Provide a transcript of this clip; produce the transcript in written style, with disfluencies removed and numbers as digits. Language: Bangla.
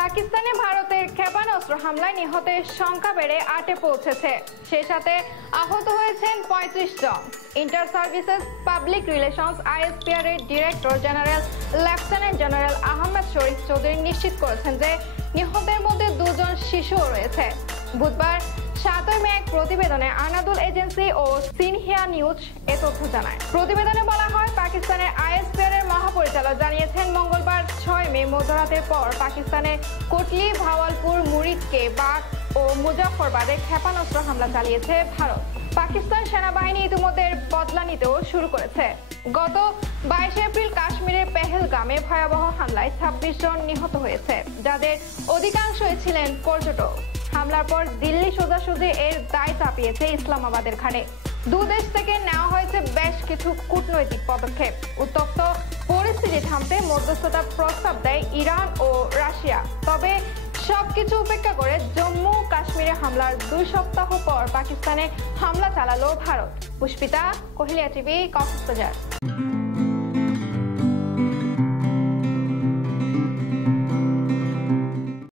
পাকিস্তানে ভারতের ক্ষেপণাস্ত্র হামলায় নিহতের সংখ্যা বেড়ে 8-এ পৌঁছেছে। সেই সাথে আহত হয়েছেন 35 জন। Inter services public relations ISPR এর director general lieutenant general Ahmed Sharif Chaudhry নিশ্চিত করেছেন যে নিহতের মধ্যে 2 জন শিশুও রয়েছে। বুধবার 7 মে এক প্রতিবেদনে আনাদুল এজেন্সি ও সিনহিয়া নিউজ এ তথ্য জানায়। প্রতিবেদনে বলা হয়, পাকিস্তানের আইএসপিআর এর মহাপরিচালক জানিয়েছেন, মঙ্গলবার 6 মে মধ্যরাতের পর পাকিস্তানের কোটলি, ভাওয়ালপুর, মুরিদকে, বাগ ও মুজাফরবাদে ক্ষেপণাস্ত্র হামলা চালিয়েছে ভারত। পাকিস্তান সেনাবাহিনী ইতিমধ্যে বদলা নিতেও শুরু করেছে। গত 22 এপ্রিল কাশ্মীরের পেহেলগামে ভয়াবহ হামলায় 26 জন নিহত হয়েছে, যাদের অধিকাংশই ছিলেন পর্যটক। হামলার পর দিল্লি সোজাসুজি এর দায় চাপিয়েছে ইসলামাবাদের ঘাড়ে। দুদেশ থেকে নেওয়া হয়েছে বেশ কিছু কূটনৈতিক পদক্ষেপ। উত্তপ্ত পরিস্থিতি থামতে মধ্যস্থতার প্রস্তাব দেয় ইরান ও রাশিয়া। তবে সবকিছু উপেক্ষা করে জম্মু কাশ্মীরে হামলার 2 সপ্তাহ পর পাকিস্তানে হামলা চালালো ভারত। পুষ্পিতা, কোহিলিয়া টিভি, কক্সবাজার।